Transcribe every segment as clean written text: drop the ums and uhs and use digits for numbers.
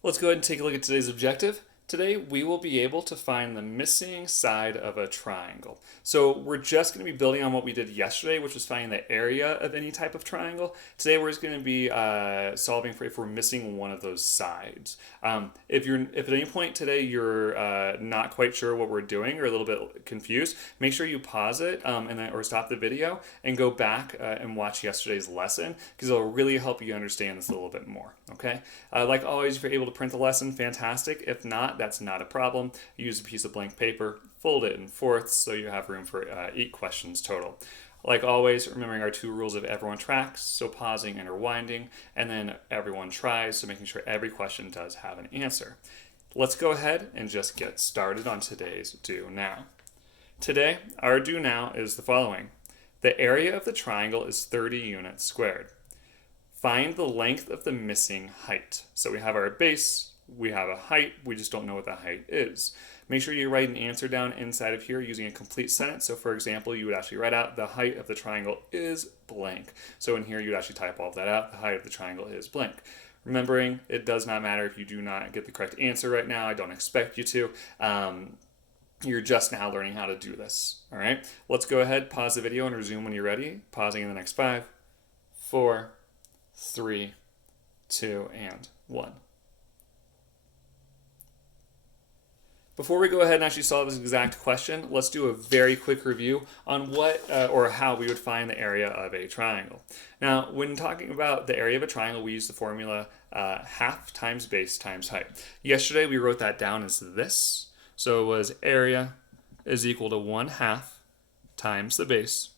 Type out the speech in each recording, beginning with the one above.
Let's go ahead and take a look at today's objective. Today we will be able to find the missing side of a triangle. So we're just going to be building on what we did yesterday, which was finding the area of any type of triangle. Today we're just going to be solving for if we're missing one of those sides. If at any point today you're not quite sure what we're doing or a little bit confused, make sure you pause it or stop the video and go back and watch yesterday's lesson because it'll really help you understand this a little bit more. Okay. Like always, if you're able to print the lesson, fantastic. If not, that's not a problem. Use a piece of blank paper, fold it in fourths so you have room for 8 questions total. Like always, remembering our 2 rules of everyone tracks, so pausing and rewinding, and then everyone tries, so making sure every question does have an answer. Let's go ahead and just get started on today's Do Now. Today, our Do Now is the following. The area of the triangle is 30 units squared. Find the length of the missing height. So we have our base, we have a height, we just don't know what the height is. Make sure you write an answer down inside of here using a complete sentence. So for example, you would actually write out the height of the triangle is blank. So in here, you'd actually type all of that out. The height of the triangle is blank. Remembering, it does not matter if you do not get the correct answer right now. I don't expect you to. You're just now learning how to do this. All right, let's go ahead, pause the video and resume when you're ready. Pausing in the next 5, 4, 3, 2, and 1. Before we go ahead and actually solve this exact question, let's do a very quick review on what or how we would find the area of a triangle. Now, when talking about the area of a triangle, we use the formula half times base times height. Yesterday, we wrote that down as this. So it was area is equal to 1/2 times the base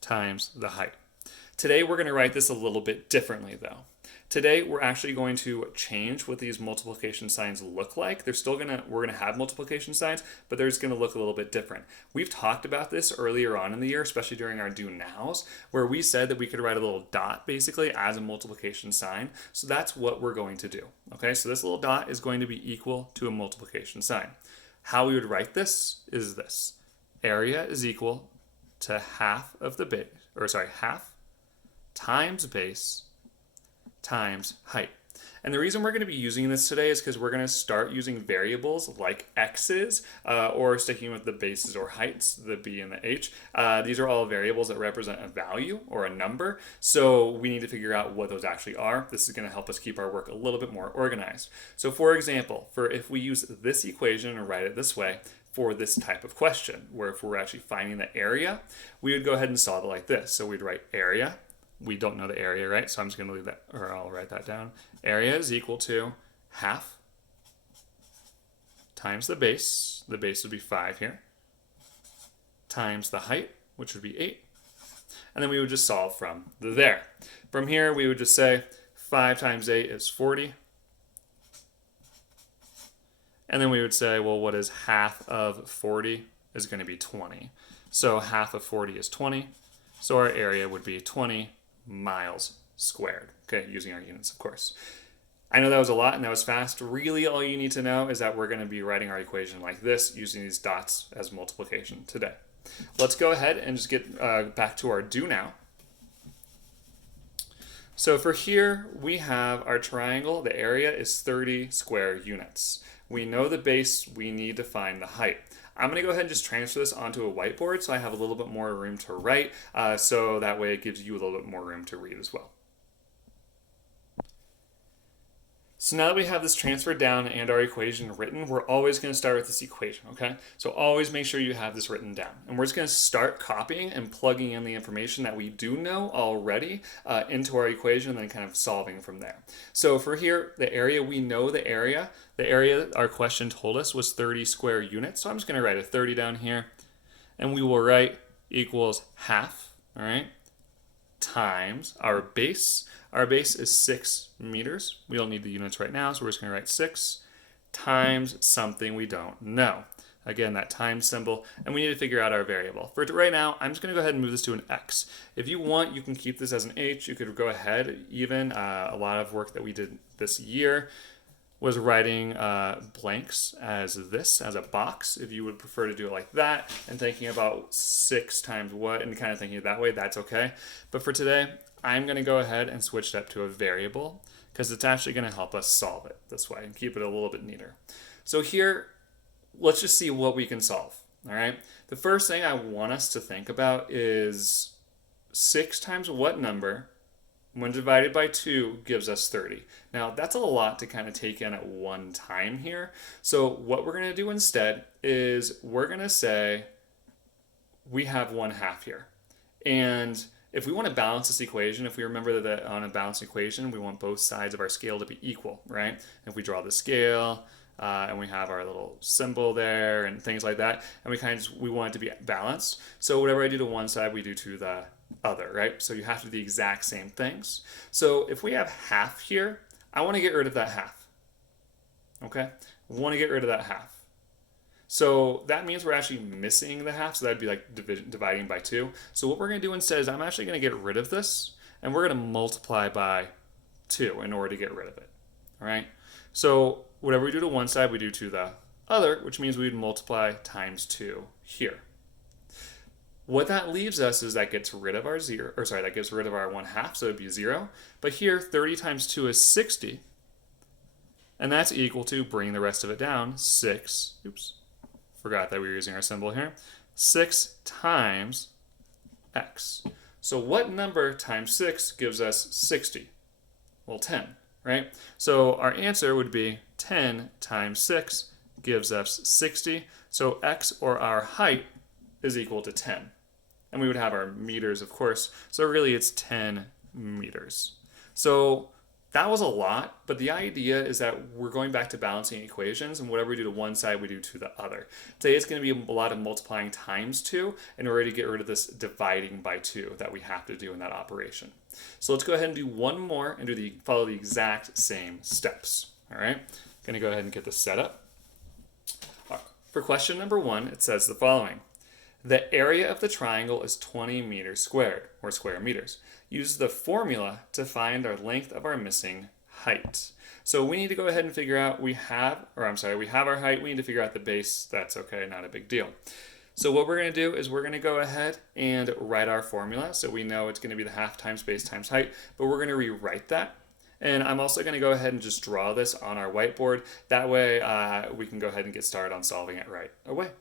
times the height. Today, we're going to write this a little bit differently, though. Today, we're actually going to change what these multiplication signs look like. We're going to have multiplication signs, but they're just going to look a little bit different. We've talked about this earlier on in the year, especially during our Do Nows, where we said that we could write a little dot basically as a multiplication sign. So that's what we're going to do. Okay, so this little dot is going to be equal to a multiplication sign. How we would write this is this. Area is equal to half times base times height. And the reason we're going to be using this today is because we're going to start using variables like x's or sticking with the bases or heights, the b and the h. These are all variables that represent a value or a number. So we need to figure out what those actually are. This is going to help us keep our work a little bit more organized. So for example, if we use this equation and write it this way, for this type of question, where if we're actually finding the area, we would go ahead and solve it like this. So we'd write area. We don't know the area, right? So I'm just going to leave that, or I'll write that down. Area is equal to half times the base. The base would be 5 here. Times the height, which would be 8. And then we would just solve from there. From here, we would just say 5 times 8 is 40. And then we would say, well, what is half of 40 is going to be 20. So half of 40 is 20. So our area would be 20 miles squared. Okay, using our units, of course. I know that was a lot and that was fast. Really, all you need to know is that we're going to be writing our equation like this using these dots as multiplication today. Let's go ahead and just get back to our Do Now. So for here, we have our triangle. The area is 30 square units. We know the base, we need to find the height. I'm going to go ahead and just transfer this onto a whiteboard so I have a little bit more room to write, so that way it gives you a little bit more room to read as well. So now that we have this transferred down and our equation written, we're always going to start with this equation, okay? So always make sure you have this written down. And we're just going to start copying and plugging in the information that we do know already into our equation and then kind of solving from there. So for here, the area, we know the area. The area our question told us was 30 square units. So I'm just going to write a 30 down here. And we will write equals half, all right, times our base. Our base is 6 meters. We don't need the units right now, so we're just going to write 6 times something we don't know. Again, that times symbol, and we need to figure out our variable. For right now, I'm just going to go ahead and move this to an x. If you want, you can keep this as an h. You could go ahead, even a lot of work that we did this year was writing blanks as a box. If you would prefer to do it like that and thinking about 6 times what and kind of thinking it that way, that's okay. But for today, I'm going to go ahead and switch that to a variable because it's actually going to help us solve it this way and keep it a little bit neater. So here, let's just see what we can solve. All right. The first thing I want us to think about is 6 times what number when divided by 2 gives us 30. Now, that's a lot to kind of take in at one time here. So what we're going to do instead is we're going to say we have 1/2 here. And if we want to balance this equation, if we remember that on a balanced equation, we want both sides of our scale to be equal, right? If we draw the scale, and we have our little symbol there and things like that, and we want it to be balanced. So whatever I do to one side, we do to the other, right? So you have to do the exact same things. So if we have 1/2 here, I want to get rid of that 1/2. Okay? I want to get rid of that 1/2. So that means we're actually missing the 1/2, so that'd be like dividing by 2. So what we're going to do instead is I'm actually going to get rid of this, and we're going to multiply by 2 in order to get rid of it. All right? So whatever we do to one side, we do to the other, which means we'd multiply times 2 here. What that leaves us is that gets rid of our that gets rid of our 1/2, so it'd be 0. But here, 30 times 2 is 60, and that's equal to, bring the rest of it down, 6, forgot that we were using our symbol here, 6 times x. So what number times 6 gives us 60? Well, 10, right? So our answer would be 10 times 6 gives us 60. So x, or our height, is equal to 10. And we would have our meters, of course. So really it's 10 meters. So that was a lot, but the idea is that we're going back to balancing equations, and whatever we do to one side, we do to the other. Today it's going to be a lot of multiplying times 2 in order to get rid of this dividing by 2 that we have to do in that operation. So let's go ahead and do one more and follow the exact same steps. All right, going to go ahead and get this set up. For question number 1, it says the following. The area of the triangle is 20 meters squared, or square meters. Use the formula to find our length of our missing height. So we need to go ahead and figure out we have our height. We need to figure out the base. That's okay, not a big deal. So what we're going to do is we're going to go ahead and write our formula. So we know it's going to be the 1/2 times base times height, but we're going to rewrite that. And I'm also going to go ahead and just draw this on our whiteboard. That way we can go ahead and get started on solving it right away.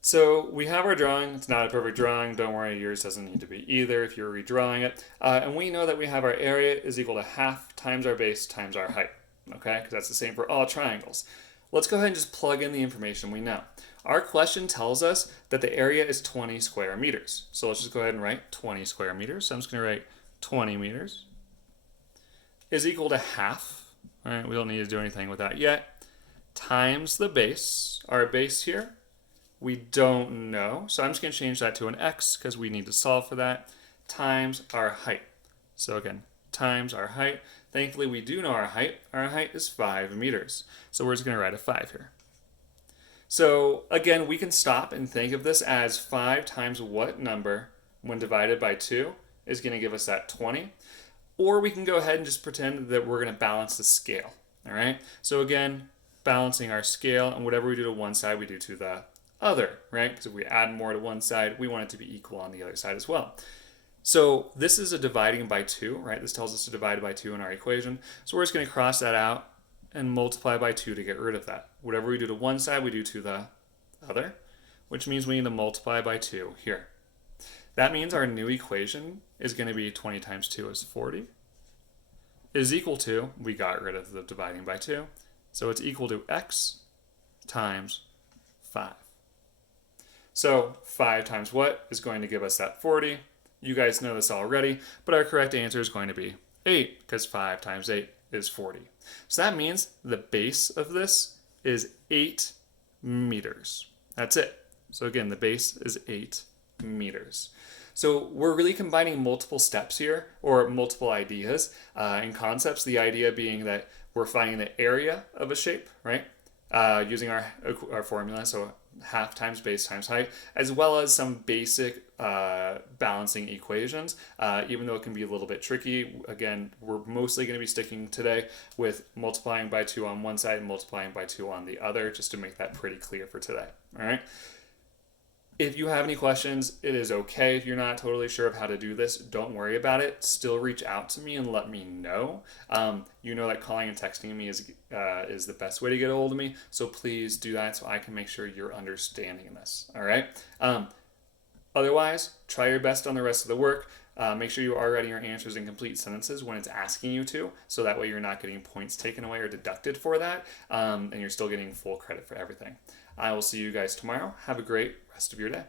So we have our drawing. It's not a perfect drawing. Don't worry, yours doesn't need to be either if you're redrawing it. And we know that we have our area is equal to 1/2 times our base times our height. Okay, because that's the same for all triangles. Let's go ahead and just plug in the information we know. Our question tells us that the area is 20 square meters. So let's just go ahead and write 20 square meters. So I'm just going to write 20 meters is equal to 1/2. All right, we don't need to do anything with that yet. Times the base. Our base here, we don't know, so I'm just going to change that to an x because we need to solve for that, times our height. So again, times our height. Thankfully, we do know our height. Our height is 5 meters. So we're just going to write a 5 here. So again, we can stop and think of this as 5 times what number when divided by 2 is going to give us that 20. Or we can go ahead and just pretend that we're going to balance the scale. All right. So again, balancing our scale, and whatever we do to one side, we do to the other, right? Because if we add more to one side, we want it to be equal on the other side as well. So this is a dividing by 2, right? This tells us to divide by 2 in our equation. So we're just going to cross that out and multiply by 2 to get rid of that. Whatever we do to one side, we do to the other, which means we need to multiply by 2 here. That means our new equation is going to be 20 times 2 is 40, is equal to, we got rid of the dividing by 2, so it's equal to x times 5. So 5 times what is going to give us that 40? You guys know this already, but our correct answer is going to be 8, because 5 times 8 is 40. So that means the base of this is 8 meters. That's it. So again, the base is 8 meters. So we're really combining multiple steps here, or multiple ideas and concepts. The idea being that we're finding the area of a shape, right? Using our formula, so 1/2 times base times height, as well as some basic balancing equations, even though it can be a little bit tricky. Again, we're mostly going to be sticking today with multiplying by 2 on one side and multiplying by 2 on the other, just to make that pretty clear for today. All right. If you have any questions, it is okay if you're not totally sure of how to do this. Don't worry about it. Still reach out to me and let me know. You know that calling and texting me is the best way to get a hold of me. So please do that so I can make sure you're understanding this. All right. Otherwise, try your best on the rest of the work. Make sure you are writing your answers in complete sentences when it's asking you to, so that way you're not getting points taken away or deducted for that, and you're still getting full credit for everything. I will see you guys tomorrow. Have a great rest of your day.